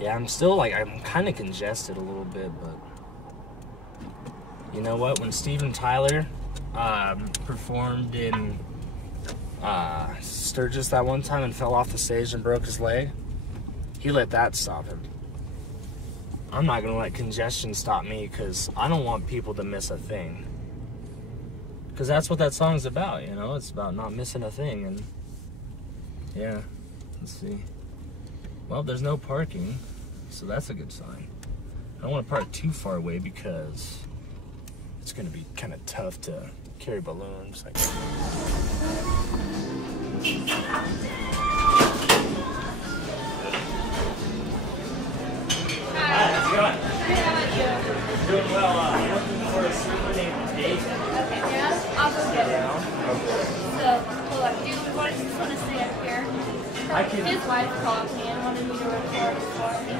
Yeah, I'm still like, I'm kind of congested a little bit, but you know what? When Steven Tyler performed in Sturgis that one time and fell off the stage and broke his leg, he let that stop him. I'm not going to let congestion stop me because I don't want people to miss a thing. Because that's what that song's about, you know? It's about not missing a thing. And yeah, let's see. Well, there's no parking, so that's a good sign. I don't want to park too far away because it's going to be kind of tough to carry balloons. Like, hi, how's it going? Good, how about you? Doing well. I'm looking for a server named David. Okay, yeah, I'll go get it. So, hold on, do you just want to stay up here? His wife called me and wanted me to record for him.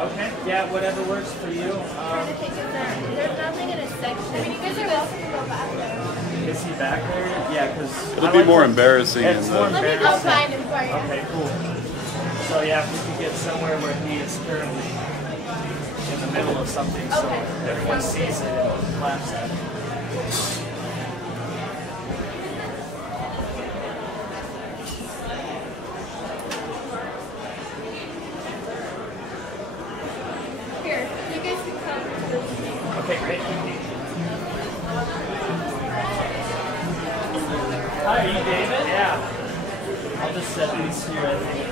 Okay, yeah, whatever works for you. I think there's nothing in his section. I mean, you guys are welcome to go back there. Is he back there? Yeah, because it'll be more embarrassing. It's more Let me go find him for you. Okay, cool. So yeah, if we could get somewhere where he is currently in the middle of something, so everyone sees it and claps at it. Here, you guys can come to this. Okay, great. Hi, are you David? Yeah. I'll just set these here, I think.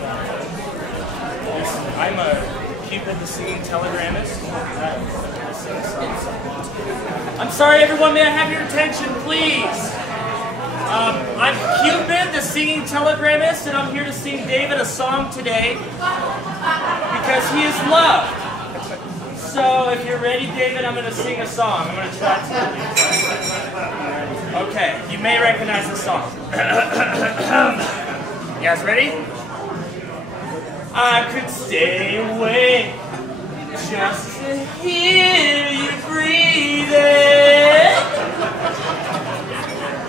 I'm a Cupid the Singing Telegrammist. I'm sorry, everyone. May I have your attention, please? I'm Cupid the Singing Telegrammist, and I'm here to sing David a song today because he is loved. So, if you're ready, David, I'm going to sing a song. I'm going to try to. Okay, you may recognize the song. You guys ready? I could stay awake just to hear you breathing.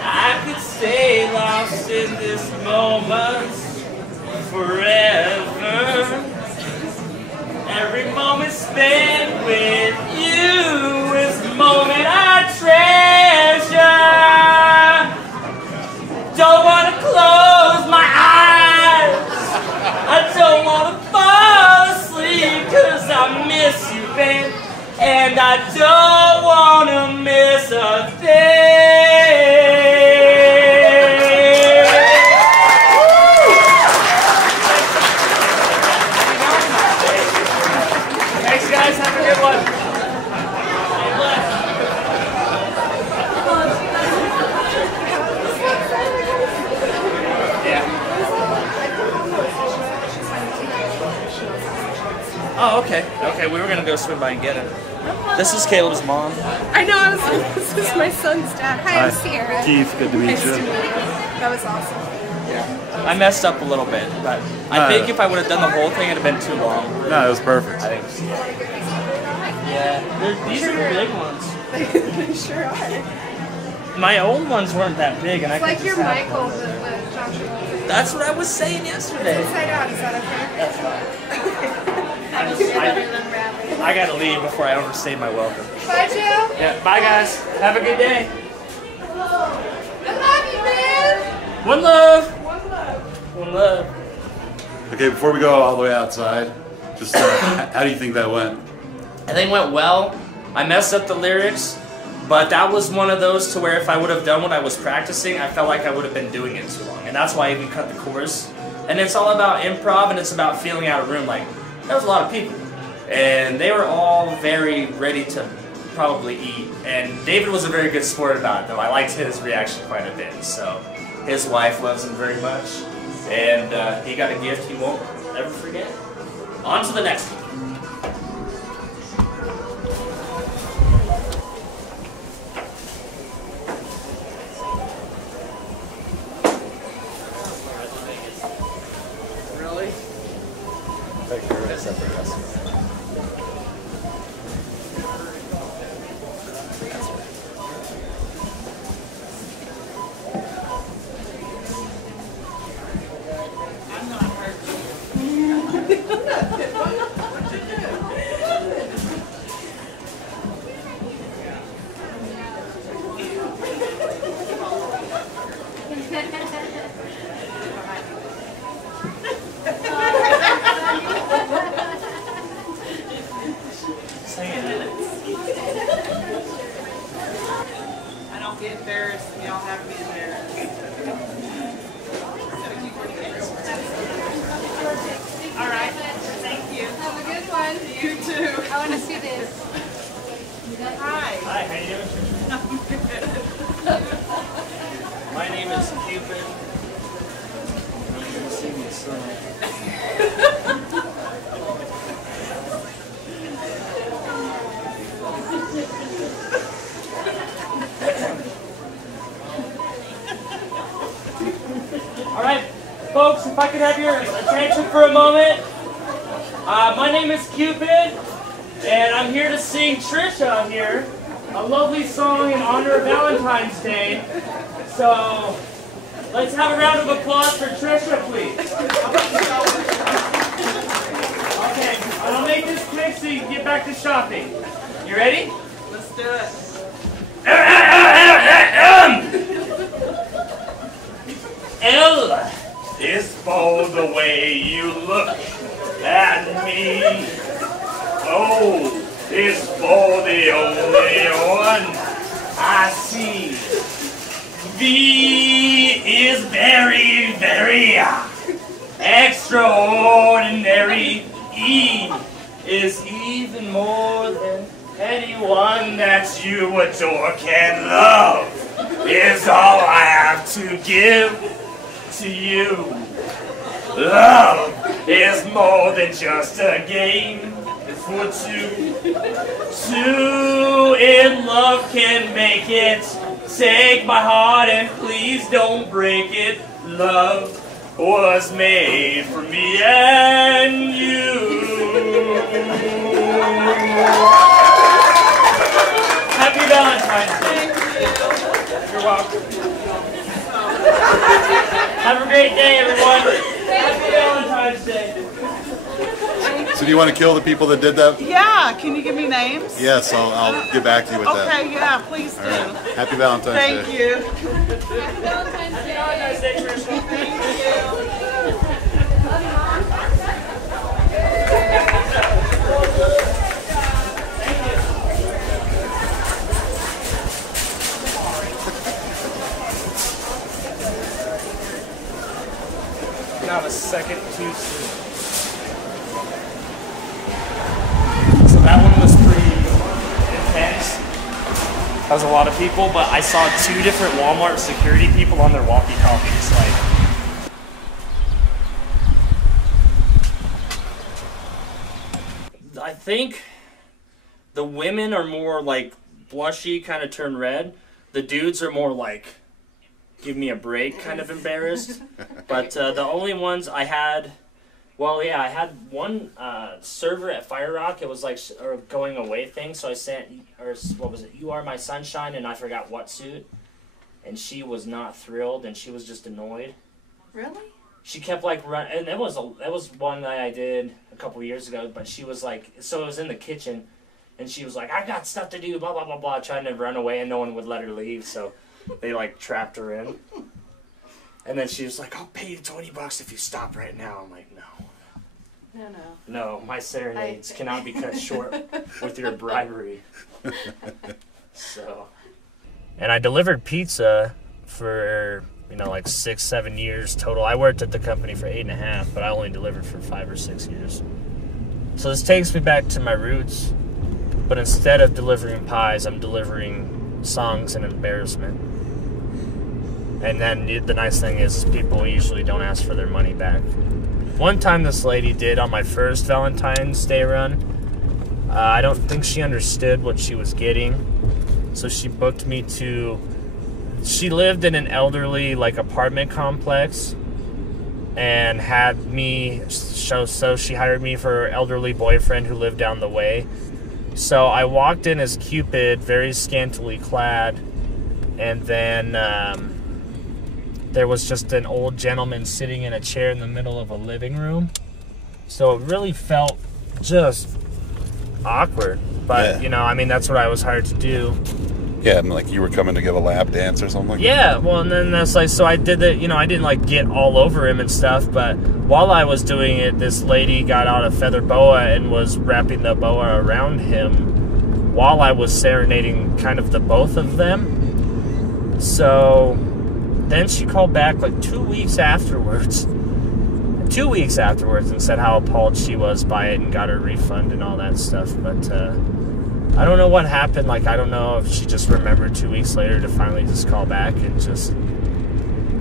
I could stay lost in this moment forever. Every moment spent with you is a moment I treasure. Don't want to close my eyes. I don't want to fall asleep because I miss you, babe. And I don't want to miss a thing. Thanks, guys. Have a good one. Stay blessed. Oh, okay. Okay, we were going to go swim by and get it. This is Caleb's mom. I know, I was like, this is my son's dad. Hi, I'm Sierra. Keith, good to meet Nice you. to meet you. That was awesome. Yeah. I messed up a little bit, but I think if I would have done the whole thing, it would have been too long. No, it was perfect. I think so. Yeah, these are the big ones. They sure are. My old ones weren't that big, and It's I like could your just have Michael, one. but Joshua. That's what I was saying yesterday. Inside out, is that okay? That's fine. That was better than rabbit. I gotta leave before I overstay my welcome. Bye, Joe. Yeah, bye guys. Have a good day. I love you, man. One love. One love. One love. Okay, before we go all the way outside, just how do you think that went? I think it went well. I messed up the lyrics, but that was one of those to where if I would have done what I was practicing, I felt like I would have been doing it too long. And that's why I even cut the chorus. And it's all about improv, and it's about feeling out a room. Like, there was a lot of people, and they were all very ready to probably eat. And David was a very good sport about it, though. I liked his reaction quite a bit. So his wife loves him very much, and he got a gift he won't ever forget. On to the next one. Really? Take care of a separate customer. I don't get embarrassed. Y'all have me embarrassed. All right. Thank you. Have a good one. You too. I want to see this. Hi. Hi, how you doing? My name is Cupid. I'm gonna sing you a song. All right, folks, if I could have your attention for a moment. My name is Cupid, and I'm here to sing Trisha here, a lovely song in honor of Valentine's Day. So, let's have a round of applause for Trisha, please. Okay, I'll make this quick so you can get back to shopping. You ready? Let's do it. L is for the way you look at me. O is for the only one I see. V is very, very extraordinary. E is even more than anyone that you adore can love. Is all I have to give to you. Love is more than just a game for two. Two in love can make it. Take my heart and please don't break it. Love was made for me and you. Happy Valentine's Day. You're welcome. Have a great day, everyone. Happy Valentine's Day. So do you want to kill the people that did that? Yeah, can you give me names? Yes, I'll get back to you with that. Okay, yeah, please do. All right. Happy Valentine's Day. Thank you. Happy Valentine's Day. Valentine's Day, Trisha. Thank you. Not a second too soon. So that one was pretty intense. That was a lot of people, but I saw 2 different Walmart security people on their walkie-talkies. I think the women are more like blushy, kind of turn red. The dudes are more like, give me a break, kind of embarrassed. But the only ones I had, well, yeah, I had one server at Fire Rock. It was like a going away thing, so I sent, or what was it, You Are My Sunshine, and I forgot what suit. And she was not thrilled, and she was just annoyed. Really? She kept like running, and it was one that I did a couple years ago, but she was like, so it was in the kitchen, and she was like, I got stuff to do, blah, blah, blah, blah, trying to run away, and no one would let her leave, so they like trapped her in. And then she was like, I'll pay you $20 if you stop right now. I'm like, no. No, my serenades cannot be cut short with your bribery. So. And I delivered pizza for, like 6-7 years total. I worked at the company for 8.5, but I only delivered for 5 or 6 years. So this takes me back to my roots, but instead of delivering pies, I'm delivering songs and embarrassment. And then the nice thing is people usually don't ask for their money back. One time this lady did on my first Valentine's Day run. I don't think she understood what she was getting. So she booked me to... She lived in an elderly apartment complex and had me... So she hired me for her elderly boyfriend who lived down the way. So I walked in as Cupid, very scantily clad. And then... there was just an old gentleman sitting in a chair in the middle of a living room. So it really felt just awkward. But, yeah. that's what I was hired to do. Yeah, and like you were coming to give a lap dance or something. Yeah, well, and then that's like, so I did it, I didn't like get all over him and stuff, but while I was doing it, this lady got out a feather boa and was wrapping the boa around him while I was serenading kind of the both of them. So then she called back like 2 weeks afterwards. 2 weeks afterwards, and said how appalled she was by it and got her refund and all that stuff, but I don't know what happened. Like, I don't know if she just remembered 2 weeks later to finally just call back and just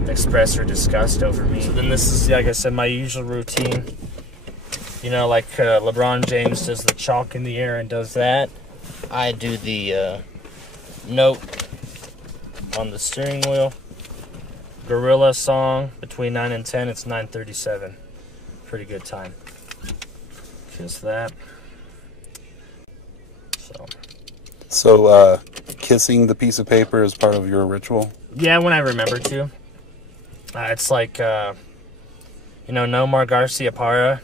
express her disgust over me. So then this is, like I said, my usual routine. Like LeBron James does the chalk in the air and does that. I do the note on the steering wheel. Gorilla song between 9 and 10. It's 9:37. Pretty good time. Just that. So, kissing the piece of paper is part of your ritual? Yeah, when I remember to. It's like, Nomar Garciaparra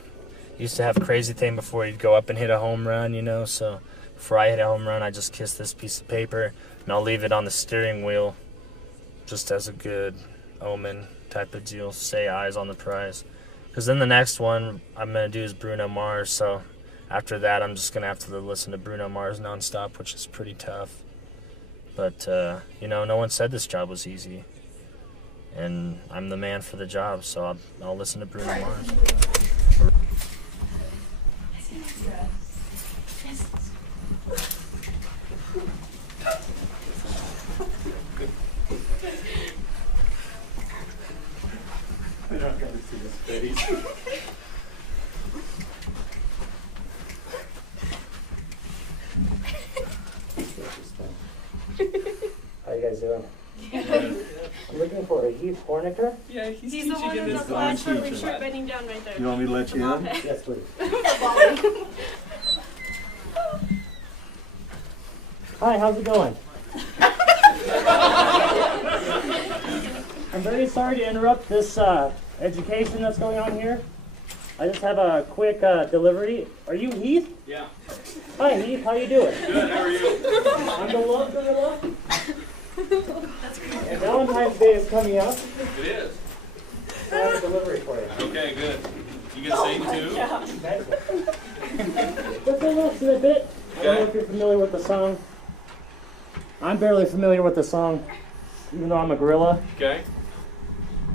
used to have a crazy thing before he'd go up and hit a home run, so before I hit a home run, I just kiss this piece of paper, and I'll leave it on the steering wheel just as a good omen type of deal, say eyes on the prize. Because then the next one I'm going to do is Bruno Mars, so after that, I'm just going to have to listen to Bruno Mars nonstop, which is pretty tough. But, no one said this job was easy. And I'm the man for the job, so I'll listen to Bruno Mars. I don't gotta see his face. How you guys doing? I'm looking for a Heath Horniker. Yeah, he's He's the one in the black curly shirt bending down right there. You want me to let you in? Yes, please. Hi, how's it going? I'm very sorry to interrupt this education that's going on here. I just have a quick delivery. Are you Heath? Yeah. Hi Heath, how you doing? Good, how are you? I'm the Love Gorilla. And Valentine's Day is coming up. It is. I have a delivery for you. Okay, good. You can sing too? Just a little snippet. I don't know if you're familiar with the song. I'm barely familiar with the song, even though I'm a gorilla. Okay.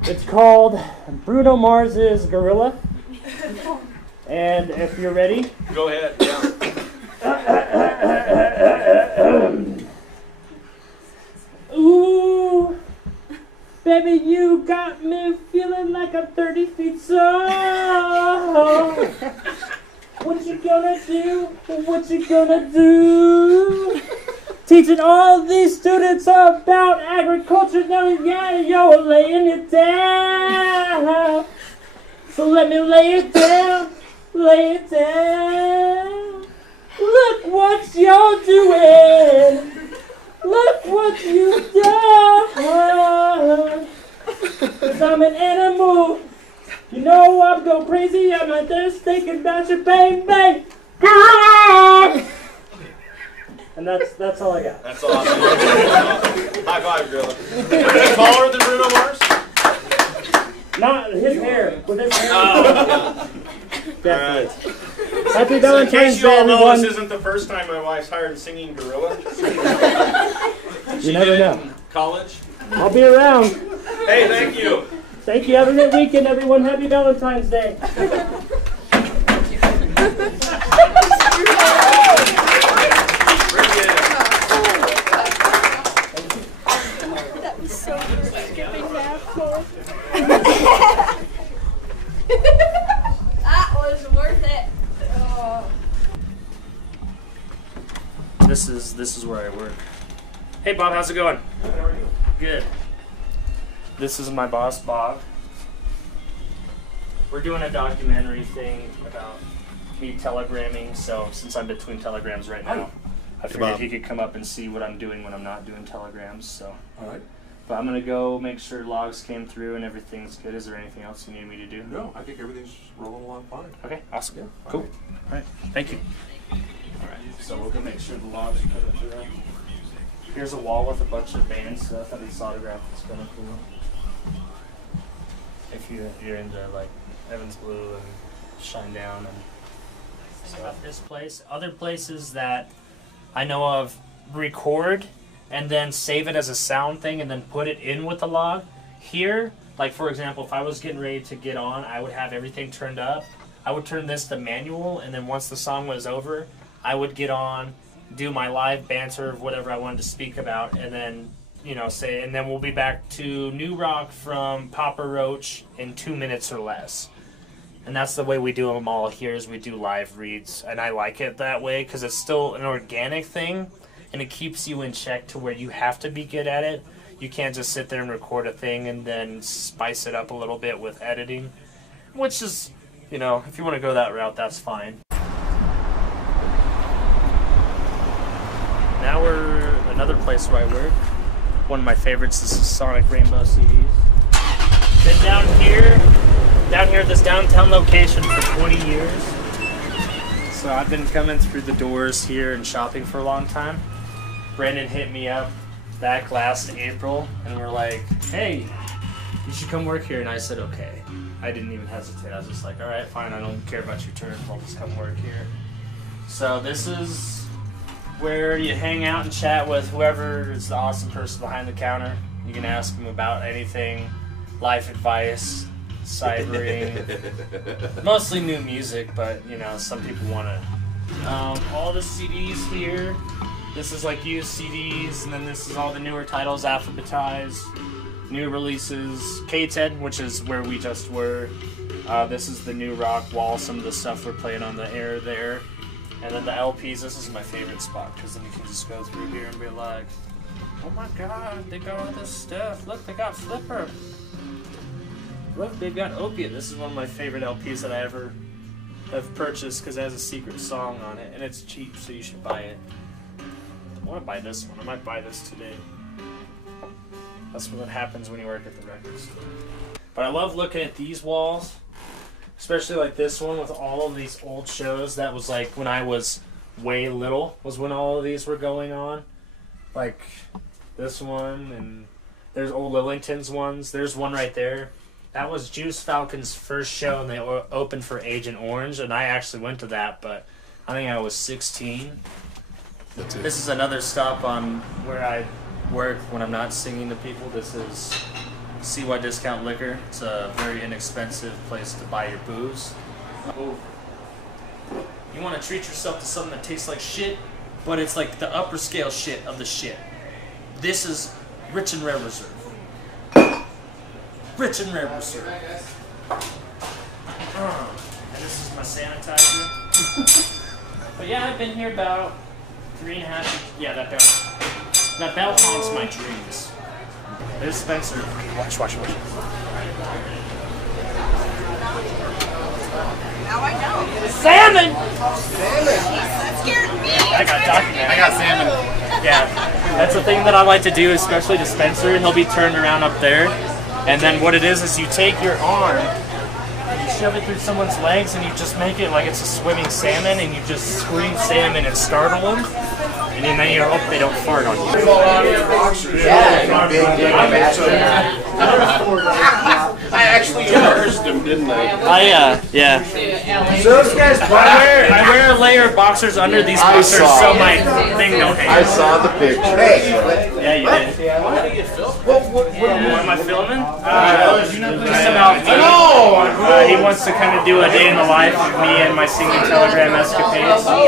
It's called Bruno Mars's Gorilla. And if you're ready. Go ahead, yeah. Ooh, baby, you got me feeling like I'm 30 feet tall. What you gonna do? What you gonna do? Teaching all these students about agriculture. Now, yeah, you're laying it down. So let me lay it down, lay it down. Look what you're doing. Look what you've done. 'Cause I'm an animal. You know I'm going crazy. I'm out there thinking about your baby. And that's all I got. That's awesome. High five, Gorilla. Is he taller than Bruno Mars? Not his hair. With his hair. Oh, Definitely. Alright. Happy So in Valentine's case you Day, all know, everyone. this isn't the first time my wife's hired a singing gorilla. You never did it know. in college. I'll be around. Hey, thank you. Thank you. Have a great weekend, everyone. Happy Valentine's Day. That was worth it. This is where I work. Hey Bob, how's it going? Good, how are you? Good. This is my boss, Bob. We're doing a documentary thing about me telegramming, so since I'm between telegrams right now, I figured Bob. he could come up and see what I'm doing when I'm not doing telegrams, so. Alright. But I'm gonna go make sure logs came through and everything's good. Is there anything else you need me to do? No, I think everything's rolling along fine. Okay, awesome. Yeah, Cool. alright. Alright, thank you. Alright, so we'll go make sure the logs are coming through. Here's a wall with a bunch of band stuff. I thought this autograph was kind of cool. If you're into like Evans Blue and Shine Down and stuff. This place, other places that I know of, record and then save it as a sound thing and then put it in with the log. Here, like for example, if I was getting ready to get on, I would have everything turned up. I would turn this to manual, and then once the song was over, I would get on, do my live banter of whatever I wanted to speak about, and then, you know, say, and then we'll be back to new rock from Papa Roach in 2 minutes or less. And that's the way we do them all here, is we do live reads, and I like it that way because it's still an organic thing, and it keeps you in check to where you have to be good at it. You can't just sit there and record a thing and then spice it up a little bit with editing, which is, you know, if you want to go that route, that's fine. Now we're another place where I work. One of my favorites is the Sonic Rainbow CDs. Been down here at this downtown location for 20 years. So I've been coming through the doors here and shopping for a long time. Brandon hit me up back last April and we're like, hey, you should come work here. And I said, okay. I didn't even hesitate. I was just like, all right, fine. I don't care about your terms. I'll just come work here. So this is where you hang out and chat with whoever is the awesome person behind the counter. You can ask them about anything, life advice, cybering, mostly new music, but you know, some people want to. All the CDs here. This is like used CDs, and then this is all the newer titles alphabetized, new releases. K10, which is where we just were. This is the new rock wall. Some of the stuff we're playing on the air there. And then the LPs, this is my favorite spot because then you can just go through here and be like, oh my god, they got all this stuff. Look, they got Flipper. Look, they've got Opiate. This is one of my favorite LPs that I ever have purchased because it has a secret song on it and it's cheap, so you should buy it. I want to buy this one. I might buy this today. That's what happens when you work at the record store. But I love looking at these walls. Especially like this one with all of these old shows. That was like when I was way little, was when all of these were going on. Like this one, and there's old Lillington's ones. There's one right there. That was Juice Falcon's first show, and they opened for Agent Orange, and I actually went to that, but I think I was 16. This is another stop on where I work when I'm not singing to people. This is CY Discount Liquor. It's a very inexpensive place to buy your booze. Oh. You want to treat yourself to something that tastes like shit, but it's like the upper scale shit of the shit. This is Rich and Rare Reserve. Rich and Rare Reserve. And this is my sanitizer. But yeah, I've been here about 3.5 years. Yeah, that bell. That bell haunts my dreams. There's Spencer. Watch. Now I know. Salmon! That scared me. I got documented. I got salmon. Yeah, that's the thing that I like to do, especially to Spencer. He'll be turned around up there. And then what it is you take your arm, and you shove it through someone's legs, and you just make it like it's a swimming salmon, and you just scream salmon and startle them. And then you hope they don't fart on you. I actually rehearsed them, didn't I? Yeah. So those guys, I wear a layer of boxers under these boxers so my thing don't hang. I saw the picture. Yeah, you did. What am I filming? Just about me. He wants to kind of do a day in the life of me and my singing telegram escapades. So,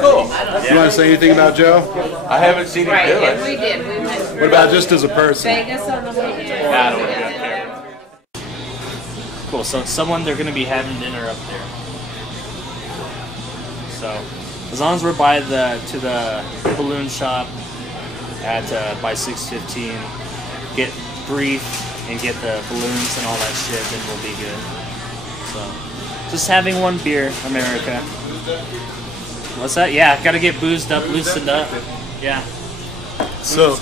Cool. You want to say anything about Joe? I haven't seen him do it. We did. We went What about just as a person? Vegas on the way in. I don't want to be up there. Cool, so they're going to be having dinner up there. So, as long as we're by to the balloon shop at by 6:15, get brief and get the balloons and all that shit, then we'll be good. So, just having one beer, America. What's that? Yeah, gotta get boozed up, loosened up. Yeah. So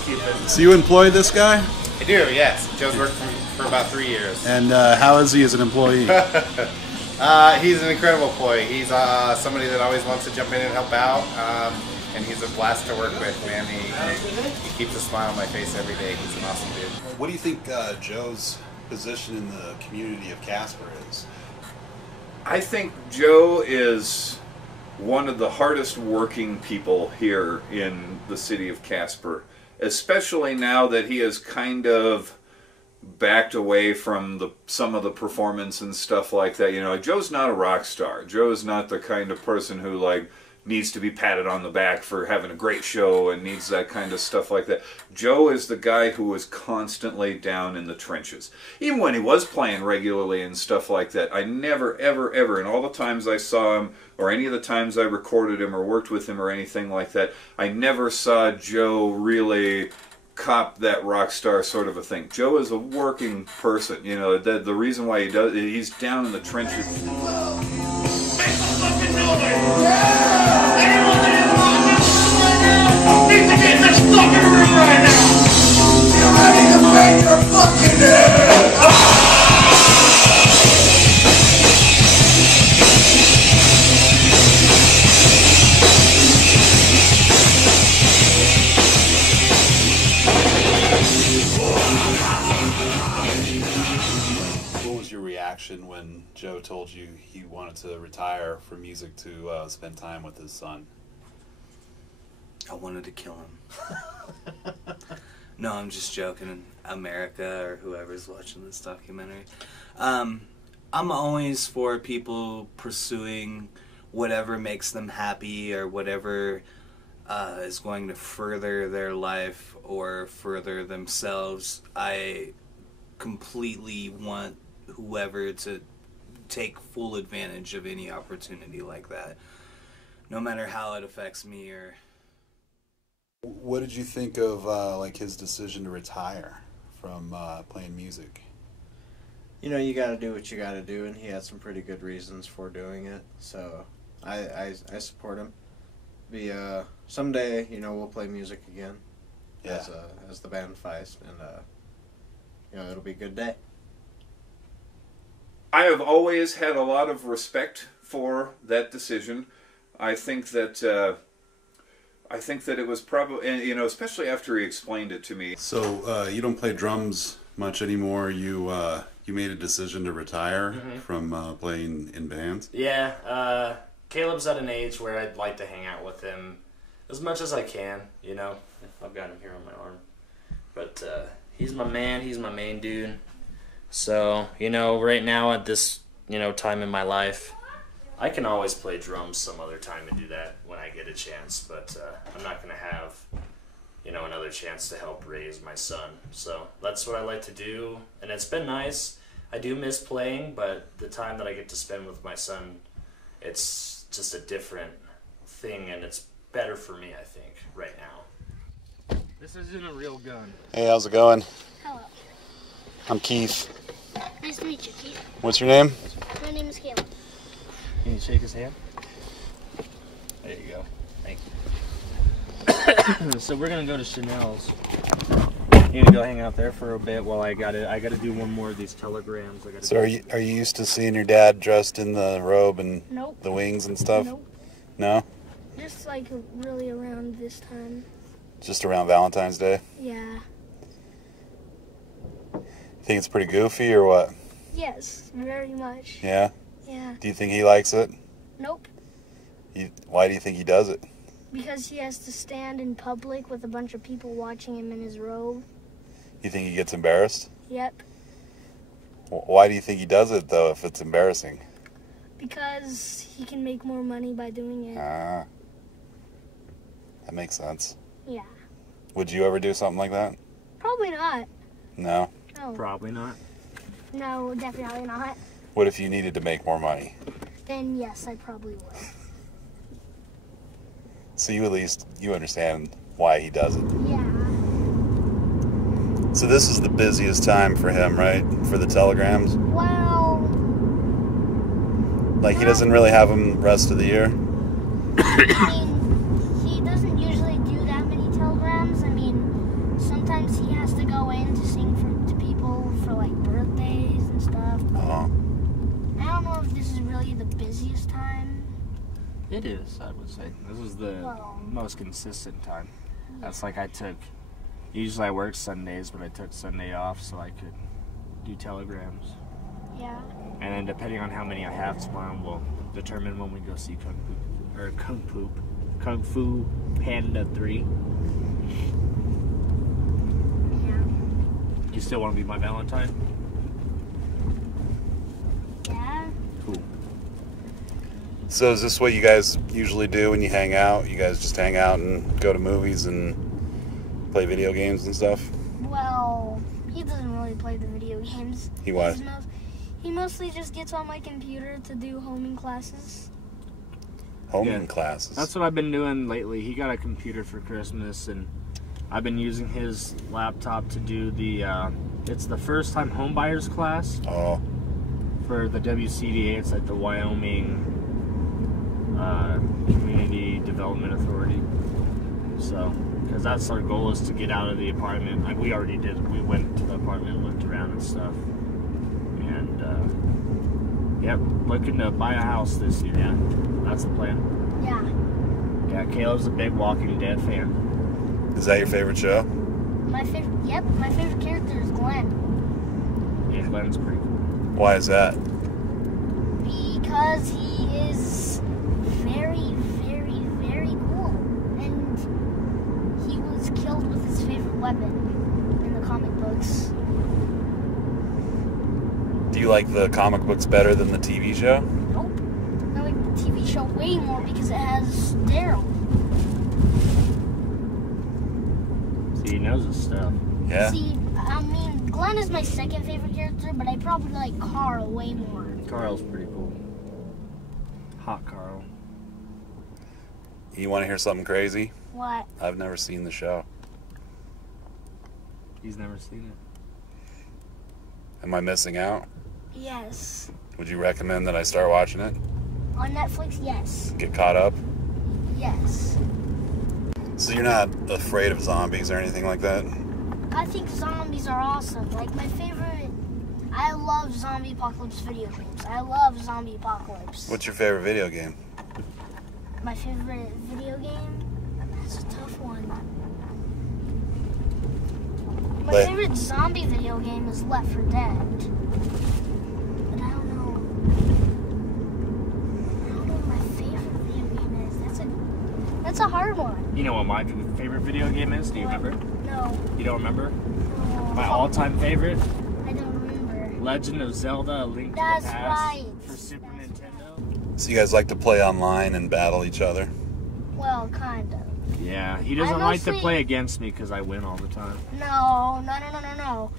you employ this guy? I do, yes. Joe's worked for about 3 years. And how is he as an employee? He's an incredible employee. He's somebody that always wants to jump in and help out. and he's a blast to work with, man. He keeps a smile on my face every day. He's an awesome dude. What do you think Joe's position in the community of Casper is? I think Joe is one of the hardest working people here in the city of Casper, especially now that he has kind of backed away from some of the performance and stuff like that. You know, Joe's not a rock star. Joe's not the kind of person who like needs to be patted on the back for having a great show and needs that kind of stuff like that. Joe is the guy who was constantly down in the trenches. Even when he was playing regularly and stuff like that, I never, ever, ever, and all the times I saw him, or any of the times I recorded him or worked with him or anything like that, I never saw Joe really cop that rock star sort of a thing. Joe is a working person, you know, the reason why he's down in the trenches. What was your reaction when Joe told you he wanted to retire from music to spend time with his son? I wanted to kill him. No, I'm just joking. America or whoever's watching this documentary. I'm always for people pursuing whatever makes them happy or whatever is going to further their life or further themselves. I completely want whoever to take full advantage of any opportunity like that, no matter how it affects me or... What did you think of like his decision to retire from playing music? You know, you got to do what you got to do, and he had some pretty good reasons for doing it. So I support him. Someday, you know, we'll play music again. Yeah. As the band Feist, and you know, it'll be a good day. I have always had a lot of respect for that decision. I think that it was probably, you know, especially after he explained it to me. So you don't play drums much anymore. You made a decision to retire from playing in bands. Yeah, Caleb's at an age where I'd like to hang out with him as much as I can. You know, I've got him here on my arm, but he's my man. He's my main dude. So, you know, right now at this, you know, time in my life, I can always play drums some other time and do that when I get a chance, but I'm not going to have, you know, another chance to help raise my son. So that's what I like to do, and it's been nice. I do miss playing, but the time that I get to spend with my son, it's just a different thing, and it's better for me, I think, right now. This isn't a real gun. Hey, how's it going? Hello. I'm Keith. Nice to meet you, Keith. What's your name? My name is Caleb. Can you shake his hand? There you go. Thank you. So we're gonna go to Chanel's. You gonna go hang out there for a bit while I gotta do one more of these telegrams. So are you used to seeing your dad dressed in the robe and Nope. the wings and stuff? Nope. No? Just like really around this time. Just around Valentine's Day? Yeah. Think it's pretty goofy or what? Yes, very much. Yeah? Yeah. Do you think he likes it? Nope. Why do you think he does it? Because he has to stand in public with a bunch of people watching him in his robe. You think he gets embarrassed? Yep. Why do you think he does it, though, if it's embarrassing? Because he can make more money by doing it. Ah. That makes sense. Yeah. Would you ever do something like that? Probably not. No? No. Probably not. No, definitely not. What if you needed to make more money? Then yes, I probably would. So you understand why he does it. Yeah. So this is the busiest time for him, right? For the telegrams? Well... Like he doesn't really have them rest of the year? I mean, he doesn't usually do that many telegrams. I mean, sometimes he has to go in to sing to people for like birthdays and stuff. Uh-huh. I don't know if this is really the busiest time. It is, I would say. This is the most consistent time. That's like I took, usually I work Sundays, but I took Sunday off so I could do telegrams. Yeah. And then depending on how many I have tomorrow, we'll determine when we go see Kung Fu Panda 3. Yeah. You still want to be my Valentine? Yeah. Cool. So is this what you guys usually do when you hang out? You guys just hang out and go to movies and play video games and stuff? Well, he doesn't really play the video games. He what? He mostly just gets on my computer to do homing classes. Homing classes? That's what I've been doing lately. He got a computer for Christmas, and I've been using his laptop to do the, it's the first time homebuyers class. Oh. For the WCDA, it's like the Wyoming Community Development Authority. So, because that's our goal, is to get out of the apartment. Like we already did. We went to the apartment, looked around and stuff. And, yep, looking to buy a house this year, yeah. That's the plan. Yeah. Yeah, Caleb's a big Walking Dead fan. Is that your favorite show? My favorite character is Glenn. Yeah, Glenn's pretty cool. Why is that? Because he is very, very, very cool. And he was killed with his favorite weapon in the comic books. Do you like the comic books better than the TV show? Nope. I like the TV show way more because it has Daryl. See, he knows his stuff. Yeah. See, I mean, Glenn is my second favorite character, but I probably like Carl way more. Carl's pretty cool. Hot Carl. You want to hear something crazy? What? I've never seen the show. He's never seen it. Am I missing out? Yes. Would you recommend that I start watching it? On Netflix, yes. Get caught up? Yes. So you're not afraid of zombies or anything like that? I think zombies are awesome. Like my favorite, I love zombie apocalypse video games. I love zombie apocalypse. What's your favorite video game? My favorite video game? That's a tough one. My favorite zombie video game is Left 4 Dead. But I don't know. I don't know what my favorite video game is. That's a hard one. You know what my favorite video game is? Do you remember? No. You don't remember? No. My all-time favorite? I don't remember. Legend of Zelda: A Link to the Past. That's right. For Super Nintendo. So you guys like to play online and battle each other? Well, kind of. Yeah, he doesn't like to play against me because I win all the time. No.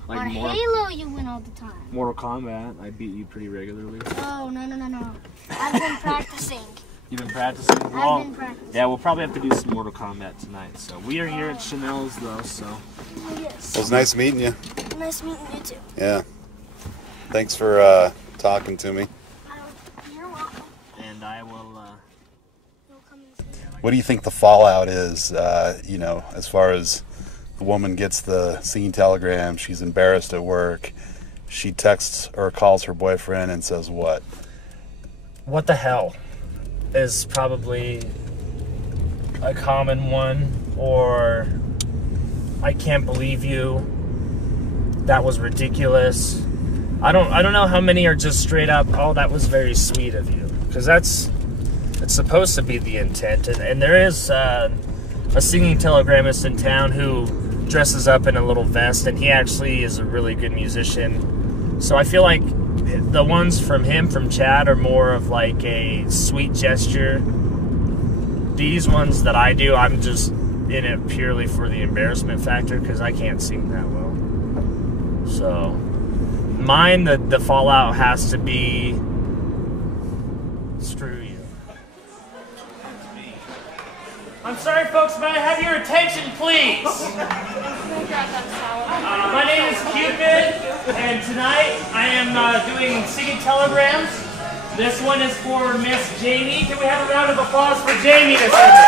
Like on Halo, you win all the time. Mortal Kombat, I beat you pretty regularly. Oh, no. I've been practicing. You've been practicing? I've been practicing. Yeah, we'll probably have to do some Mortal Kombat tonight. So we are here at Chanel's though, so. Yes. Well, it was nice meeting you. Nice meeting you too. Yeah. Thanks for talking to me. You're welcome. And I will, What do you think the fallout is, you know, as far as the woman gets the scene telegram, she's embarrassed at work, she texts or calls her boyfriend and says what? What the hell is probably a common one, or I can't believe you, that was ridiculous. I don't know how many are just straight up, oh, that was very sweet of you, because it's supposed to be the intent, and there is a singing telegrammist in town who dresses up in a little vest, and he actually is a really good musician. So I feel like the ones from Chad, are more of like a sweet gesture. These ones that I do, I'm just in it purely for the embarrassment factor because I can't sing that well. So mine, the fallout has to be screw you. I'm sorry, folks, may I have your attention, please? My name is Cupid, and tonight I am doing singing telegrams. This one is for Miss Jamie. Can we have a round of applause for Jamie this evening?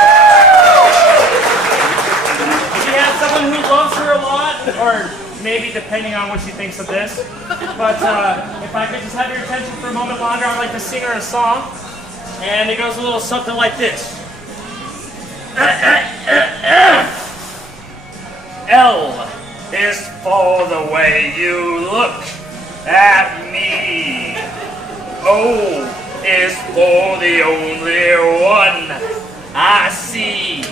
She has someone who loves her a lot, or maybe depending on what she thinks of this. But if I could just have your attention for a moment longer, I'd like to sing her a song. And it goes a little something like this. L is for the way you look at me. O is for the only one I see.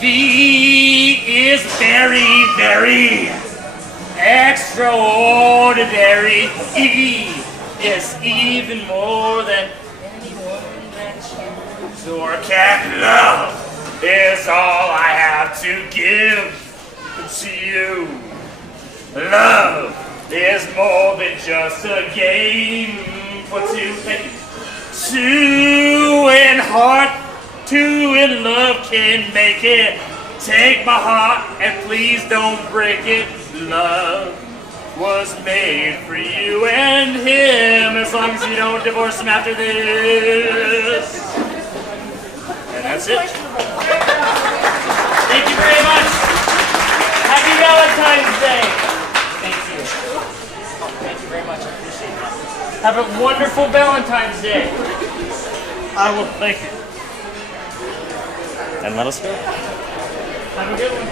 V is very, very extraordinary. E is even more than anyone that you or can love. Is all I have to give to you. Love is more than just a game for two. Two in heart, two in love can make it. Take my heart and please don't break it. Love was made for you and him, as long as you don't divorce him after this. And that's it. Thank you very much. Happy Valentine's Day. Thank you. Thank you very much. I appreciate it. Have a wonderful Valentine's Day. I will thank you. And let us go. Have a good one.